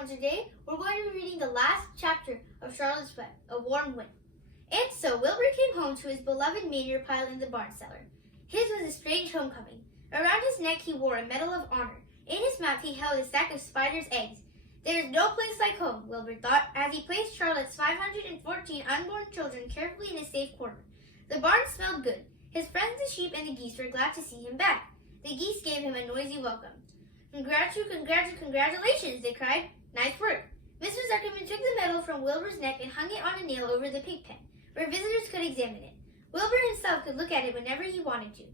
home today, we're going to be reading the last chapter of Charlotte's Web, A Warm Wind. And so Wilbur came home to his beloved manure pile in the barn cellar. His was a strange homecoming. Around his neck he wore a medal of honor. In his mouth he held a sack of spider's eggs. There is no place like home, Wilbur thought, as he placed Charlotte's 514 unborn children carefully in a safe corner. The barn smelled good. His friends the sheep and the geese were glad to see him back. The geese gave him a noisy welcome. Congratulations, they cried. Nice work. Mr. Zuckerman took the medal from Wilbur's neck and hung it on a nail over the pig pen, where visitors could examine it. Wilbur himself could look at it whenever he wanted to.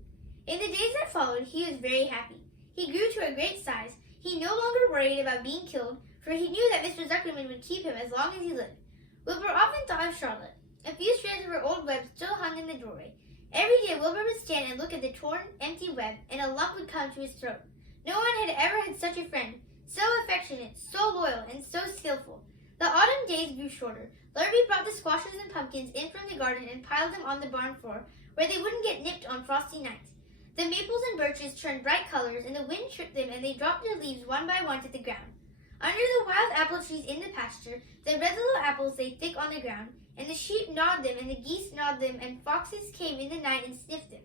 In the days that followed, he was very happy. He grew to a great size. He no longer worried about being killed, for he knew that Mr. Zuckerman would keep him as long as he lived. Wilbur often thought of Charlotte. A few strands of her old web still hung in the doorway. Every day Wilbur would stand and look at the torn, empty web, and a lump would come to his throat. No one had ever had such a friend, so affectionate, so loyal, and so skillful. The autumn days grew shorter. Larry brought the squashes and pumpkins in from the garden and piled them on the barn floor, where they wouldn't get nipped on frosty nights. The maples and birches turned bright colors, and the wind tripped them, and they dropped their leaves one by one to the ground. Under the wild apple trees in the pasture, the red little apples lay thick on the ground, and the sheep gnawed them, and the geese gnawed them, and foxes came in the night and sniffed them.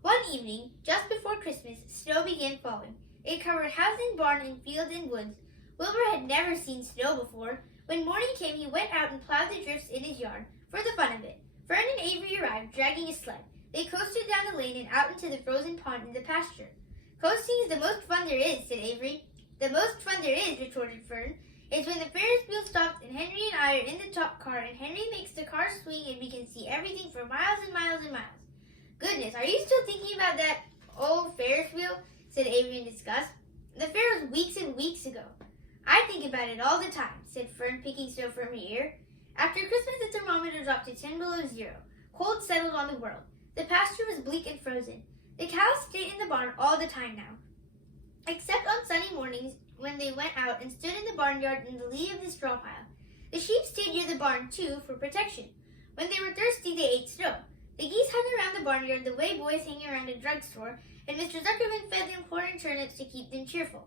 One evening, just before Christmas, snow began falling. It covered house and barn and fields and woods. Wilbur had never seen snow before. When morning came, he went out and plowed the drifts in his yard, for the fun of it. Fern and Avery arrived, dragging a sled. They coasted down the lane and out into the frozen pond in the pasture. Coasting is the most fun there is, said Avery. The most fun there is, retorted Fern, is when the Ferris wheel stops and Henry and I are in the top car and Henry makes the car swing and we can see everything for miles and miles and miles. Goodness, are you still thinking about that old Ferris wheel? Said Avery in disgust. The fair was weeks and weeks ago. I think about it all the time, said Fern, picking snow from her ear. After Christmas, the thermometer dropped to 10 below zero. Cold settled on the world. The pasture was bleak and frozen. The cows stayed in the barn all the time now, except on sunny mornings when they went out and stood in the barnyard in the lee of the straw pile. The sheep stayed near the barn, too, for protection. When they were thirsty, they ate snow. The geese hung around the barnyard the way boys hang around a drugstore, and Mr. Zuckerman fed them corn and turnips to keep them cheerful.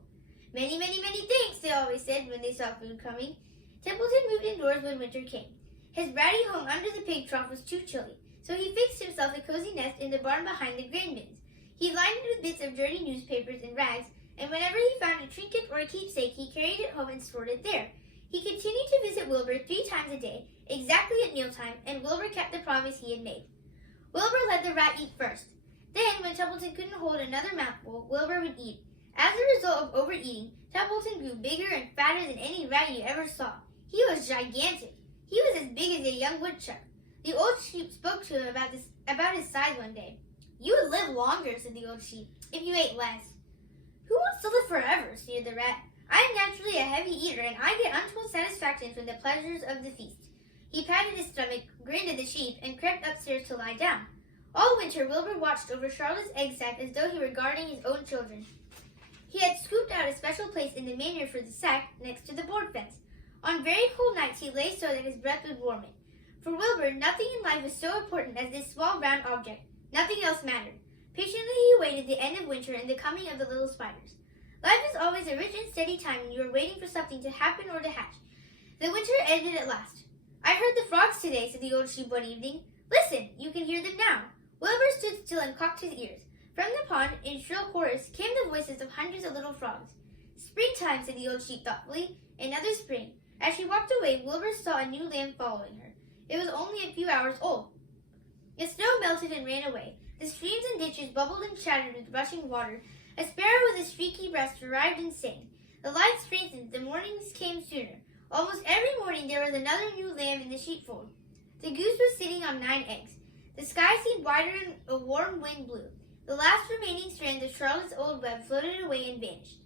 Many, many, many thanks, they always said when they saw food coming. Templeton moved indoors when winter came. His ratty home under the pig trough was too chilly, so he fixed himself a cozy nest in the barn behind the grain bins. He lined it with bits of dirty newspapers and rags, and whenever he found a trinket or a keepsake, he carried it home and stored it there. He continued to visit Wilbur 3 times a day, exactly at mealtime, and Wilbur kept the promise he had made. Wilbur let the rat eat first. Then, when Templeton couldn't hold another mouthful, Wilbur would eat. As a result of overeating, Templeton grew bigger and fatter than any rat you ever saw. He was gigantic. He was as big as a young woodchuck. The old sheep spoke to him about his size one day. You would live longer, said the old sheep, if you ate less. Who wants to live forever, sneered the rat. I am naturally a heavy eater, and I get untold satisfaction from the pleasures of the feast. He patted his stomach, grinned at the sheep, and crept upstairs to lie down. All winter, Wilbur watched over Charlotte's egg sack as though he were guarding his own children. He had scooped out a special place in the manure for the sack next to the board fence. On very cold nights, he lay so that his breath would warm it. For Wilbur, nothing in life was so important as this small round object. Nothing else mattered. Patiently, he awaited the end of winter and the coming of the little spiders. Life is always a rich and steady time when you are waiting for something to happen or to hatch. The winter ended at last. I heard the frogs today, said the old sheep one evening. Listen, you can hear them now. Wilbur stood still and cocked his ears. From the pond, in shrill chorus, came the voices of hundreds of little frogs. Springtime, said the old sheep thoughtfully. Another spring. As she walked away, Wilbur saw a new lamb following her. It was only a few hours old. The snow melted and ran away. The streams and ditches bubbled and chattered with rushing water. A sparrow with a streaky breast arrived and sang. The light strengthened. The mornings came sooner. Almost every morning there was another new lamb in the sheepfold. The goose was sitting on 9 eggs. The sky seemed wider and a warm wind blew. The last remaining strands of Charlotte's old web floated away and vanished.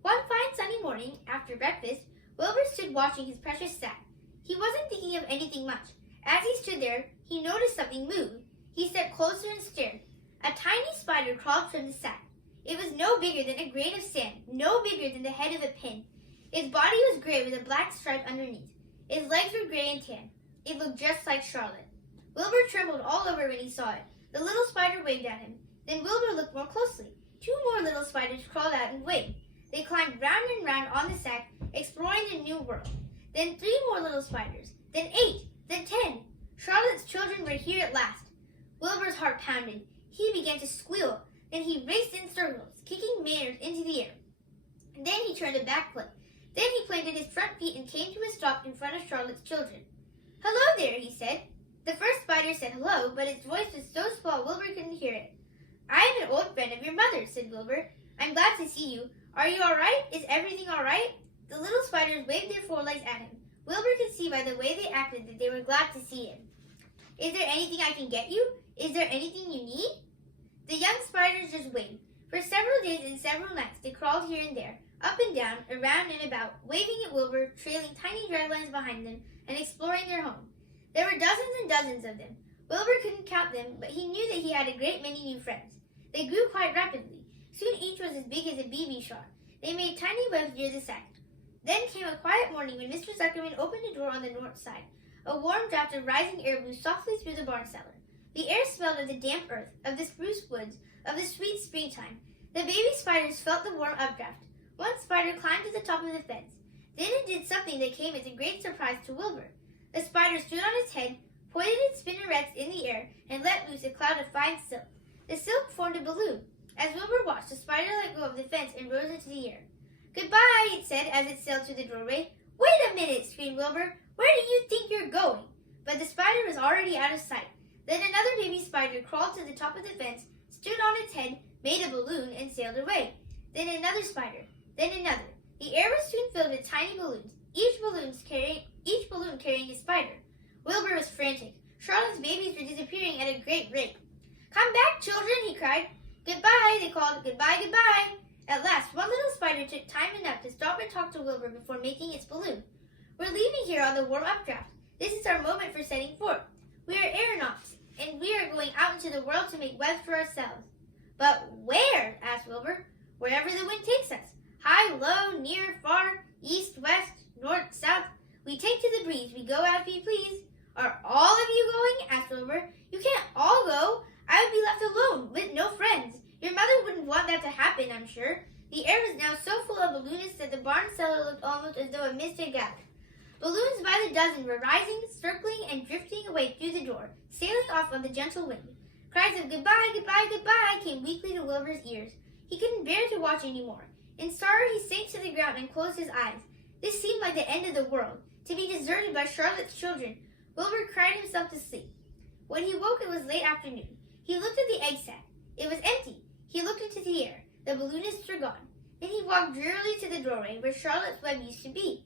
One fine sunny morning, after breakfast, Wilbur stood watching his precious sack. He wasn't thinking of anything much. As he stood there, he noticed something move. He stepped closer and stared. A tiny spider crawled from the sack. It was no bigger than a grain of sand, no bigger than the head of a pin. Its body was gray with a black stripe underneath. Its legs were gray and tan. It looked just like Charlotte. Wilbur trembled all over when he saw it. The little spider waved at him. Then Wilbur looked more closely. 2 more little spiders crawled out and waved. They climbed round and round on the sack exploring the new world. Then 3 more little spiders. Then 8. Then 10. Charlotte's children were here at last. Wilbur's heart pounded. He began to squeal. Then he raced in circles, kicking mares into the air. Then he turned a back flip. Then he planted his front feet and came to a stop in front of Charlotte's children. "Hello there," he said. The first spider said hello, but its voice was so small Wilbur couldn't hear it. "I am an old friend of your mother's," said Wilbur. "I'm glad to see you. Are you all right? Is everything all right?" The little spiders waved their forelegs at him. Wilbur could see by the way they acted that they were glad to see him. "Is there anything I can get you? Is there anything you need?" The young spiders just waved. For several days and several nights they crawled here and there, up and down, around and about, waving at Wilbur, trailing tiny dry lines behind them, and exploring their home. There were dozens and dozens of them. Wilbur couldn't count them, but he knew that he had a great many new friends. They grew quite rapidly. Soon each was as big as a BB shot. They made tiny webs near the sack. Then came a quiet morning when Mr. Zuckerman opened a door on the north side. A warm draft of rising air blew softly through the barn cellar. The air smelled of the damp earth, of the spruce woods, of the sweet springtime. The baby spiders felt the warm updraft. One spider climbed to the top of the fence. Then it did something that came as a great surprise to Wilbur. The spider stood on its head, pointed its spinnerets in the air, and let loose a cloud of fine silk. The silk formed a balloon. As Wilbur watched, the spider let go of the fence and rose into the air. "Goodbye," it said as it sailed through the doorway. "Wait a minute," screamed Wilbur. "Where do you think you're going?" But the spider was already out of sight. Then another baby spider crawled to the top of the fence, stood on its head, made a balloon, and sailed away. Then another spider. Then another. The air was soon filled with tiny balloons, each balloon carrying a spider. Wilbur was frantic. Charlotte's babies were disappearing at a great rate. "Come back, children," he cried. "Goodbye," they called. "Goodbye, goodbye." At last, one little spider took time enough to stop and talk to Wilbur before making its balloon. "We're leaving here on the warm updraft. This is our moment for setting forth. We are aeronauts, and we are going out into the world to make webs for ourselves." "But where?" asked Wilbur. "Wherever the wind takes us. High, low, near, far, east, west, north, south. We take to the breeze. We go as we please." "Are all of you going?" asked Wilbur. "You can't all go. I would be left alone, with no friends. Your mother wouldn't want that to happen, I'm sure." The air was now so full of balloonists that the barn cellar looked almost as though a mist had gathered. Balloons by the dozen were rising, circling, and drifting away through the door, sailing off on the gentle wind. Cries of "Goodbye, goodbye, goodbye" came weakly to Wilbur's ears. He couldn't bear to watch any more. In sorrow he sank to the ground and closed his eyes. This seemed like the end of the world, to be deserted by Charlotte's children. Wilbur cried himself to sleep. When he woke it was late afternoon. He looked at the egg sack. It was empty. He looked into the air. The balloonists were gone. Then he walked drearily to the doorway where Charlotte's web used to be.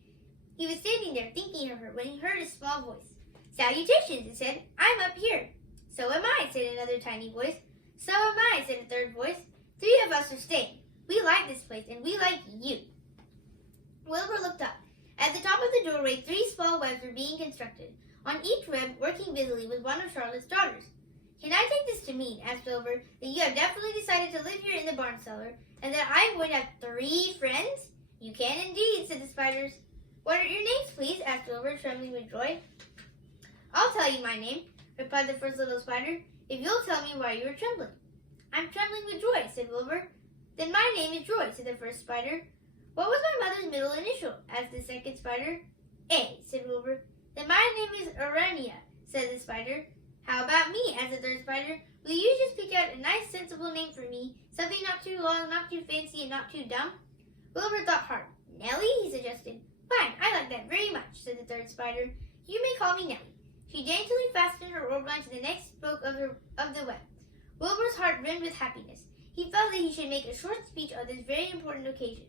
He was standing there thinking of her when he heard a small voice. "Salutations," it said. "I'm up here." "So am I," said another tiny voice. "So am I," said a third voice. "3 of us are staying. We like this place, and we like you." Wilbur looked up. At the top of the doorway, 3 small webs were being constructed. On each web, working busily, was one of Charlotte's daughters. "Can I take this to mean," asked Wilbur, "that you have definitely decided to live here in the barn cellar, and that I am going to have 3 friends?" "You can indeed," said the spiders. "What are your names, please?" asked Wilbur, trembling with joy. "I'll tell you my name," replied the first little spider, "if you'll tell me why you are trembling." "I'm trembling with joy," said Wilbur. "Then my name is Joy," said the first spider. "What was my mother's middle initial?" asked the second spider. "A," said Wilbur. "Then my name is Arania," said the spider. "How about me?" asked the third spider. "Will you just pick out a nice, sensible name for me? Something not too long, not too fancy, and not too dumb?" Wilbur thought hard. "Nellie," he suggested. "Fine, I like that very much," said the third spider. "You may call me Nellie." She daintily fastened her orb line to the next spoke of the web. Wilbur's heart brimmed with happiness. He felt that he should make a short speech on this very important occasion.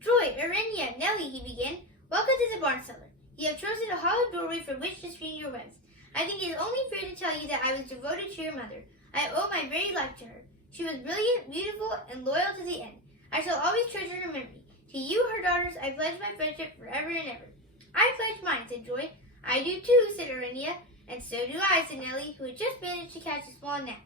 "Joy, Arenia, Nellie," he began, "welcome to the barn cellar. You have chosen a hollow doorway from which to screen your webs. I think it is only fair to tell you that I was devoted to your mother. I owe my very life to her. She was brilliant, beautiful, and loyal to the end. I shall always treasure her memory. To you, her daughters, I pledge my friendship forever and ever." "I pledge mine," said Joy. "I do too," said Arenia. "And so do I," said Nellie, who had just managed to catch a small nap.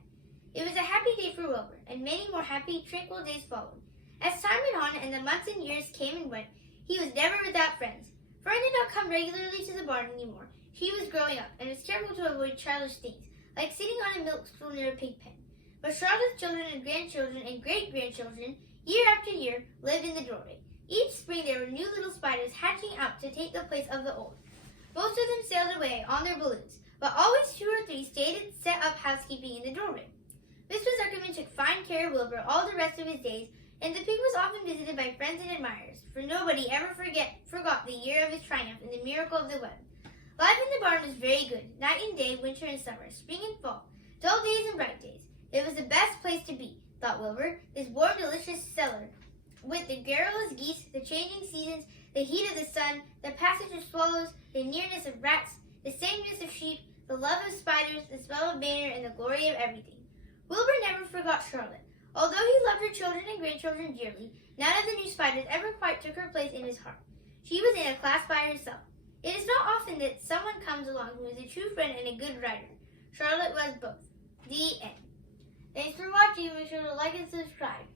It was a happy day for Wilbur, and many more happy, tranquil days followed. As time went on and the months and years came and went, he was never without friends. Fern did not come regularly to the barn anymore. She was growing up, and it was careful to avoid childish things, like sitting on a milk stool near a pig pen. But Charlotte's children and grandchildren and great-grandchildren, year after year, lived in the doorway. Each spring there were new little spiders hatching out to take the place of the old. Most of them sailed away on their balloons, but always 2 or 3 stayed and set up housekeeping in the doorway. Mr. Zuckerman took fine care of Wilbur all the rest of his days, and the pig was often visited by friends and admirers, for nobody ever forgot the year of his triumph and the miracle of the web. Life in the barn was very good, night and day, winter and summer, spring and fall, dull days and bright days. It was the best place to be, thought Wilbur, this warm, delicious cellar, with the garrulous geese, the changing seasons, the heat of the sun, the passage of swallows, the nearness of rats, the sameness of sheep, the love of spiders, the smell of manure, and the glory of everything. Wilbur never forgot Charlotte. Although he loved her children and grandchildren dearly, none of the new spiders ever quite took her place in his heart. She was in a class by herself. It is not often that someone comes along who is a true friend and a good writer. Charlotte was both. The end. Thanks for watching. Make sure to like and subscribe.